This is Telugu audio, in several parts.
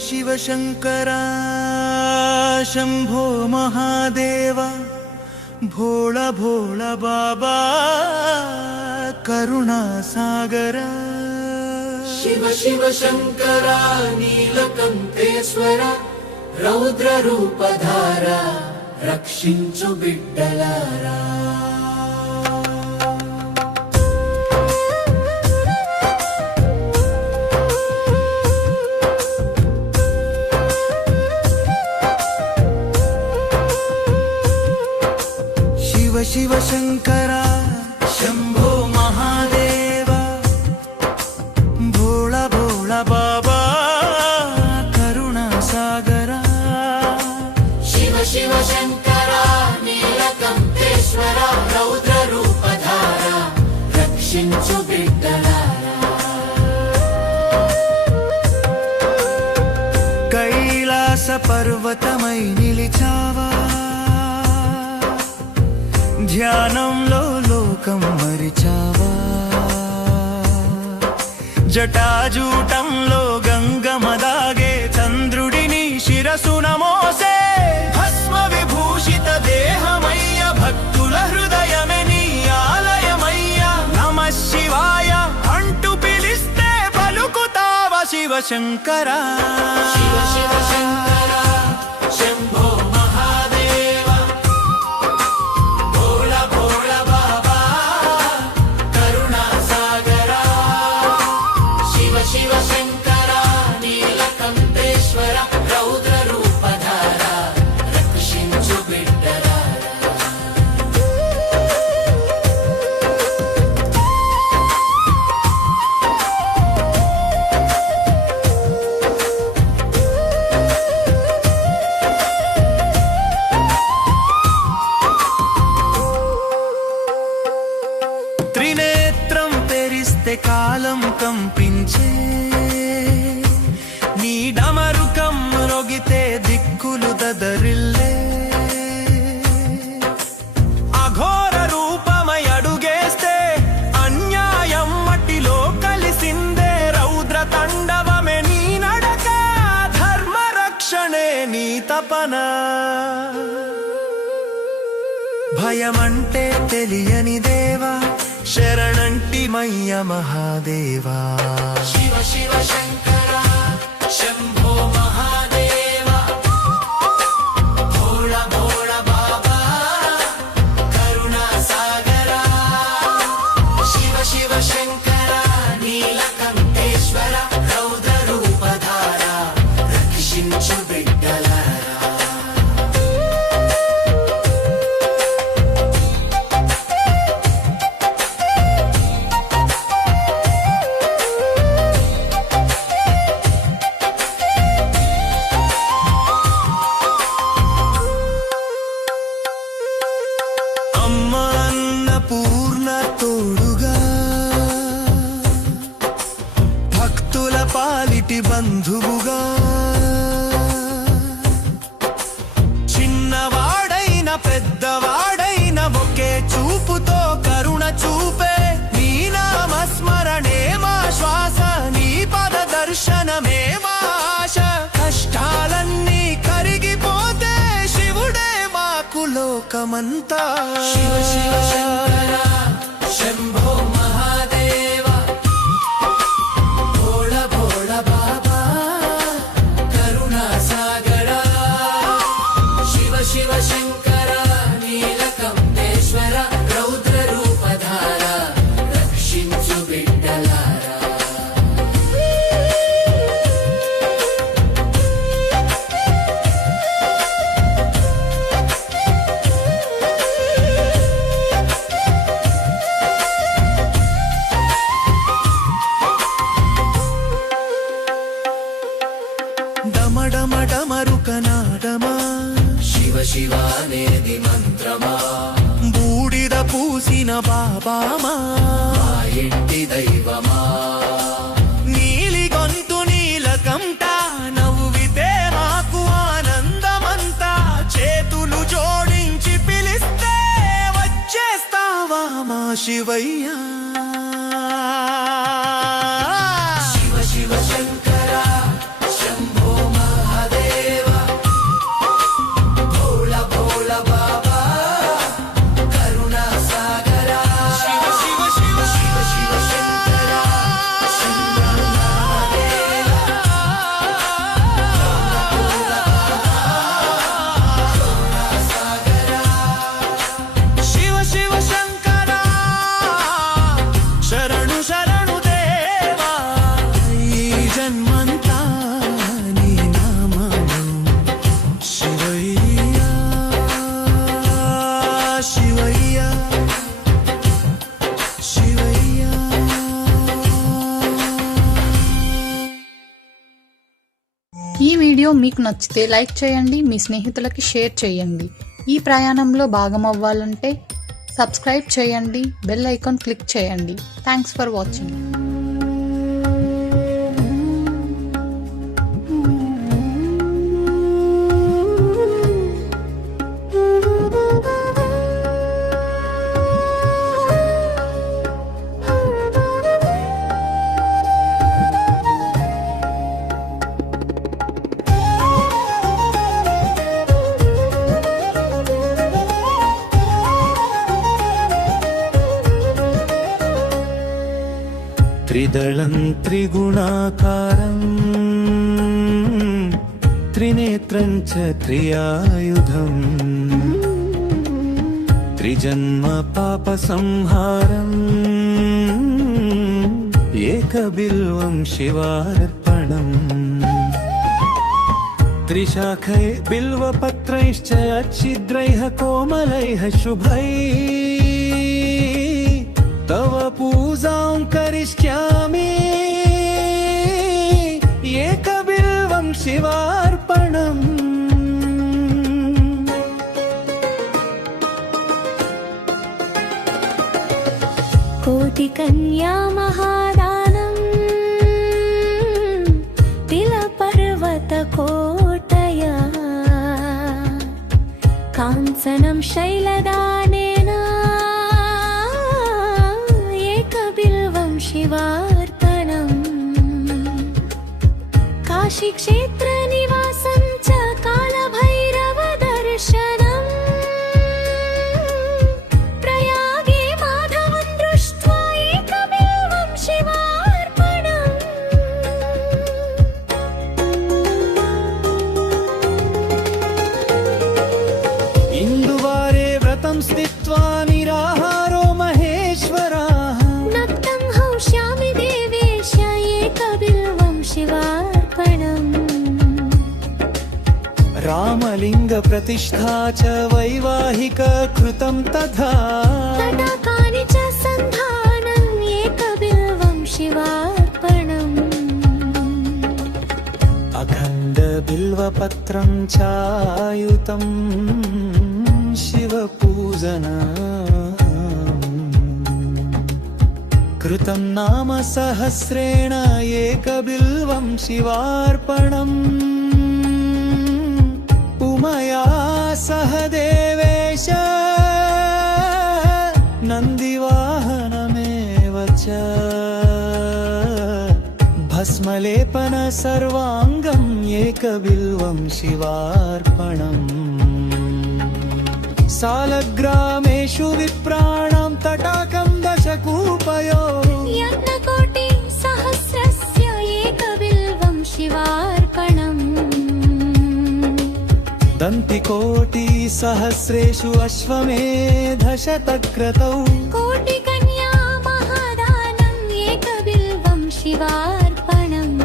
शिव शंकर शंभो महादेव भोला भोला बाबा करुणा सागर शिव शिव शंकर नीलकंठेश्वर रौद्र रूपधारा रक्षिंचु बिड्डलारा शिव शिव शंकर शंभो महादेव भोला भोला बाबा करुणा सागर शिव शिव शंकर नीलकंठेश्वर रौद्र रूपधारा रक्षिंचु बिड्डलारा कैलास पर्वतमై నిలిచావా ధ్యానంలో లోకం మరిచావా జటాజూటంలో గంగమ్మ దాగే చంద్రుడిని శిరసున మోసే భస్మ విభూషిత దేహమయ్య భక్తుల హృదయమే నీ ఆలయమయ్య నమః శివాయ అంటూ పిలిస్తే పలుకుతావా శివ శంకర शिव शिव शंकर शंभो महादेव भोला भोला बाबा करुणा सागर शिव शिव शंकर नीलकंठेश्वर रौद्र रूपधारा रक्षिंचु बिड्डलारा త్రినేత్రం తెరిస్తే కాలం కంపించే నీ డమరుకం రొగితే దిక్కులు దదరిల్లే అఘోర రూపమై అడుగేస్తే అన్యాయం మట్టిలో కలిసిందే రౌద్ర తాండవమే నీ నడక ధర్మ రక్షణే నీ తపన భయమంటే తెలియని దేవా శరణంటిమయ్య మహాదేవా शिव शिव शंकर शंभो महादेव भोला भोला बाबा करुणा सागर शिव शिव शंकर नीलकंठेश्वर रौद्र रूपधारा रक्षिंचु बिड्डलारा అమ్మ అన్నపూర్ణ తోడుగా భక్తుల పాలిటి బంధువుగా చిన్నవాడైన పెద్దవాడైన ఒకే చూపుతో కరుణ చూపే నీ నామస్మరణే మా శ్వాస నీ పద దర్శనమే మా ఆశ కష్టాలన్నీ కరిగిపోతే శివుడే మాకు లోకమంతా शिव शिव शंकर शंभो महादेव भोला भोला बाबा करुणा सागर शिव शिव शंकर नीलकंठेश्वर रौद्र रूपधारा रक्षिंचु बिड्डलारा డమడమ డమరుకనాదమా शिव शिवानेది మంత్రమా బూడిద పూసిన బాబామా మా ఇంటి దైవమా నీలి గొంతు నీలకంఠ నవ్వితే మాకు ఆనందమంతా చేతులు జోడించి పిలిస్తే వచ్చేస్తావా మా శివయ్య शिव शिव शंकर शंभो మీకు నచ్చితే లైక్ చేయండి, మీ స్నేహితులకి షేర్ చేయండి. ఈ ప్రయాణంలో భాగమవ్వాలంటే సబ్స్క్రైబ్ చేయండి, బెల్ ఐకాన్ క్లిక్ చేయండి. Thanks for watching. त्रिदलं त्रिगुणाकारं त्रिनेत्रं च त्रियायुधम् त्रिजन्म पापसंहारम् एकबिल्वं शिवार्पणम् त्रिशाखै बिल्वपत्रैश्च छिद्रैः कोमलैः शुभैः तव पूजां करिष्यामि एकबिल्वं शिवार्पणम्. कोटिकन्या महादानं तिलपर्वतकोटया काञ्चनं शैलदानेन एकबिल्वं शिवार्पणम्. काशीक्षेत्रनिवासं च कालभैरवदर्शनम्. प्रयागे माधवं दृष्ट्वा एकबिल्वं शिवार्पणम्. इन्दुवारे व्रतं स्थित्वा निराहारो महेश्वराः नक्तं हौष्यामि देवेश एकबिल्वं शिवार्पणम्. रामलिङ्गप्रतिष्ठा च वैवाहिक कृतं तथा तटाकानि च सन्धानम् एकबिल्वं शिवार्पणम्. अखण्डबिल्वपत्रं चायुतं शिवपूजना कृतं नाम सहस्रेण एकबिल्वं शिवार्पणम्. उमया सह देवेश नन्दिवाहनमेव च भस्मलेपन सर्वाङ्गम् एकबिल्वं शिवार्पणम्. सालग्रामेषु विप्राणां तटाकं दशकूपयोः यज्ञकोटि सहस्रस्य एकबिल्वं शिवार्पणम्. दन्तिकोटि सहस्रेषु अश्वमेधशतक्रतौ कोटिकन्या महादानम् एकबिल्वं शिवार्पणम्.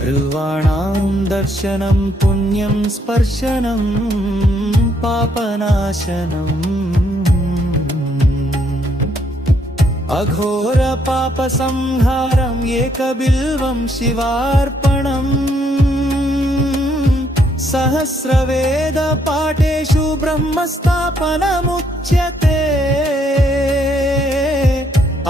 बिल्वाणां दर्शनं पुण्यं स्पर्शनं पापनाशनम्. अघोर पापसंहारम् एकबिल्वं शिवार्पणम्. सहस्रवेद पाठेषु ब्रह्मस्थापनमुच्यते.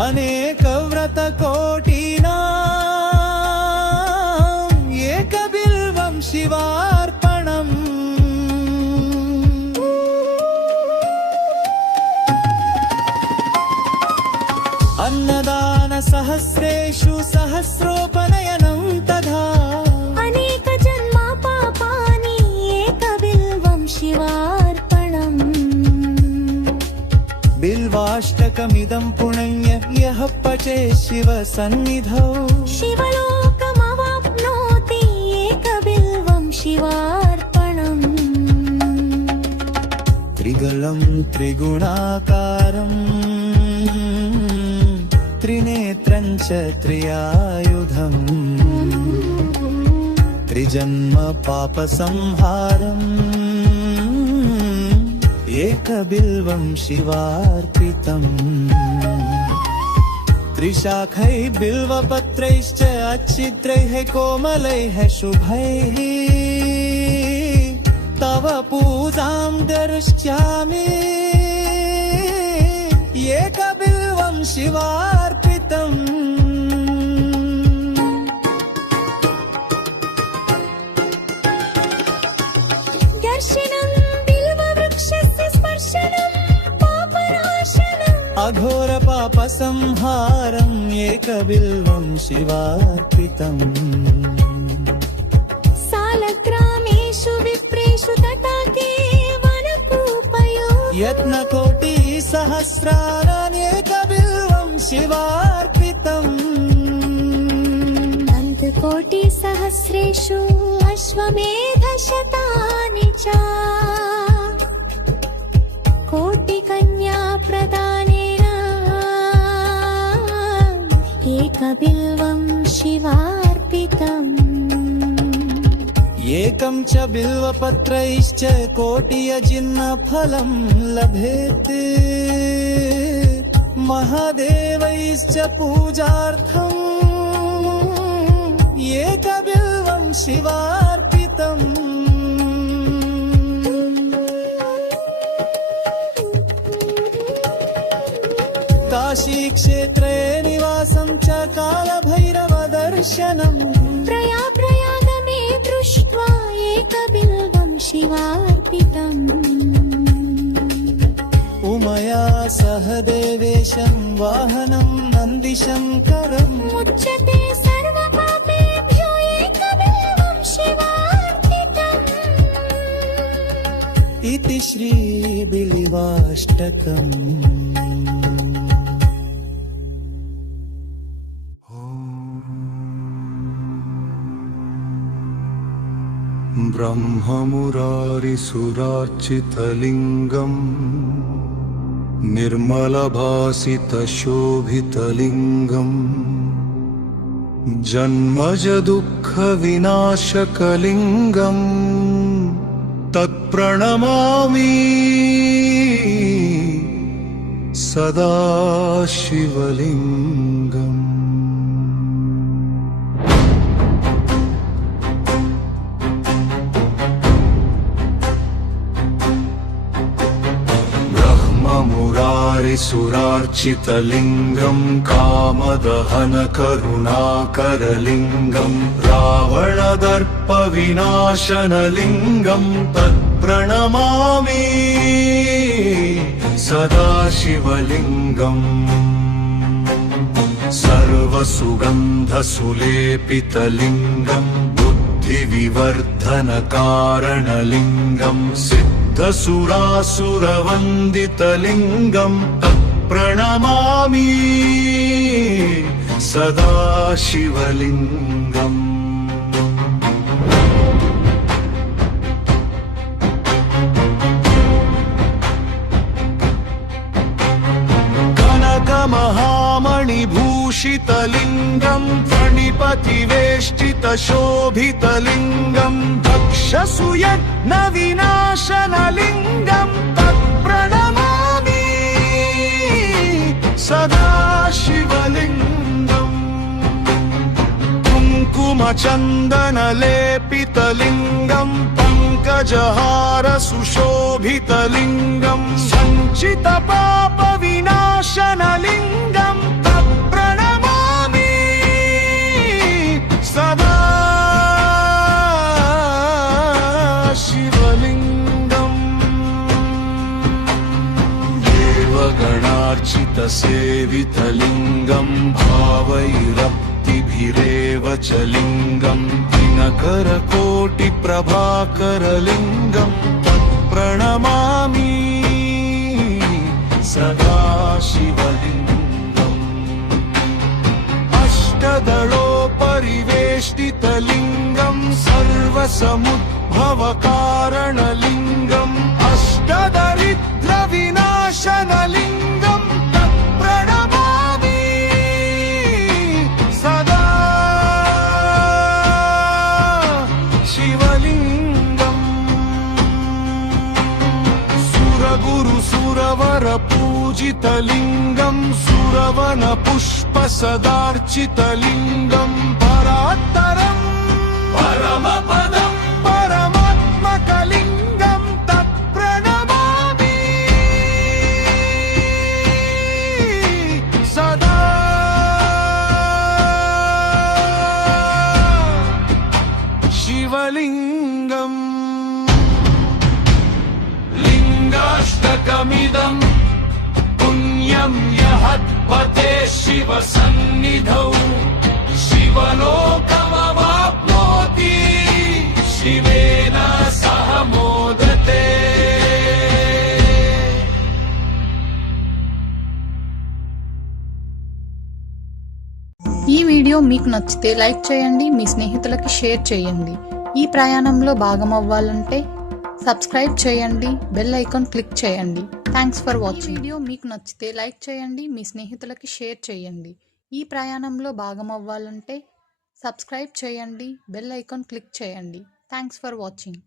अनेकव्रतकोटीनाम् एकबिल्वं शिवार्पणम्. अन्नदानसहस्रेषु सहस्रोपनयनं तथा अनेकजन्मा पापानि एकबिल्वं शिवार्पणम्. बिल्वाष्टकमिदं पुण्य यः पचे शिवसन्निधौ शिवलोकमवाप्नोति एकबिल्वं शिवार्पणम्. त्रिगलं त्रिगुणाकारम् त्रिनेत्रं च त्रियायुधम् त्रिजन्म पापसंहारम् एकबिल्वं शिवार्पितम्. त्रिशाखैः बिल्वपत्रैश्च अच्छिद्रैः कोमलैः शुभैः तव पूजां दर्श्यामि एकबिल्वं शिवार्पितम् दर्शनं बिल्ववृक्षस्य स्पर्शनं पापनाशनम् अघोरपापसंहारम् एकबिल्वं शिवार्पितम् सालग्रामेषु विप्रेषु तटाके वनकूपयोः यत्नकोटिसहस्राण्येकबिल्वं शिवार्पितम् अन्तकोटिसहस्रेषु अश्वमेधशतानि च कोटिकन्या प्रदानेन एकबिल्वं शिवार्पितम् एकं च बिल्वपत्रैश्च कोटियजिन्नफलं लभेत् महादेवैश्च पूजार्थम् एकबिल्वं शिवार्पितम् काशीक्षेत्रे निवासं च कालभैरवदर्शनम् प्रयागमे दृष्ट्वा एकबिल्वं शिवार्पितम् उमया सह देवेशं वाहनं नन्दिशङ्करम् मुच्यते सर्वपापेभ्यो एकबिल्वं शिवार्पितम् इति श्रीबिल्वाष्टकम् ब्रह्ममुरारिसुरार्चितलिङ्गम् निर्मलभासितशोभितलिङ्गम् जन्मजदुःखविनाशकलिङ्गम् तत्प्रणमामि सदा शिवलिङ्गम् सुरार्चितलिङ्गम् कामदहनकरुणाकरलिङ्गम् रावणदर्पविनाशनलिङ्गम् तत्प्रणमामि सदा शिवलिङ्गम् सर्वसुगन्धसुलेपितलिङ्गम् बुद्धिविवर्धनकारणलिङ्गम् सुरासुरवन्दितलिङ्गम् तत्प्रणमामि सदा शिवलिङ्गम् कनकमहामणिभूषितलिङ्गम् फणिपतिवेष्टितशोभितलिङ्गम् दक्षसूयज्ञविनाशनलिङ्गम् तत्प्रणमामि सदा शिवलिङ्गम् कुङ्कुमचन्दनलेपितलिङ्गम् पङ्कजहारसुशोभितलिङ्गम् सञ्चितपापविनाशनलिङ्गम् तत्प्रणमामि सदा शिवलिङ्गम् देवगणार्चितसेवितलिङ्गम् भावैरप्तिभिरेव च लिङ्गम् दिनकरकोटिप्रभाकरलिङ्गम् तत्प्रणमामि सदा शिवलिङ्गम् अष्टदलोपरिवेष्टितलिङ्गम् सर्वसमुद्भवकारणलिङ्गम् अष्टदरिद्रविनाशनलिङ्गम् तत्प्रणमामि सदा शिवलिङ्गम् గురు సురవర పూజితలింగం సురవన పుష్ప సదార్చితలింగం పరాత్తరం పరమపదం పరమాత్మకలింగం తత్ప్రణమామి సదా శివలింగం లింగాష్టకమిదం పుణ్యం యహత్పతే శివ సన్నిధౌ శివలోకమవాప్నోతి శివేన సహ మోదతే ఈ వీడియో మీకు నచ్చితే లైక్ చేయండి, మీ స్నేహితులకి షేర్ చేయండి. ఈ ప్రయాణంలో భాగమవ్వాలంటే సబ్స్క్రైబ్ చేయండి, బెల్ ఐకాన్ క్లిక్ చేయండి. Thanks for watching. వీడియో మీకు నచ్చితే లైక్ చేయండి, మీ స్నేహితులకి షేర్ చేయండి. ఈ ప్రయాణంలో భాగమవ్వాలంటే సబ్స్క్రైబ్ చేయండి, బెల్ ఐకాన్ క్లిక్ చేయండి. Thanks for watching.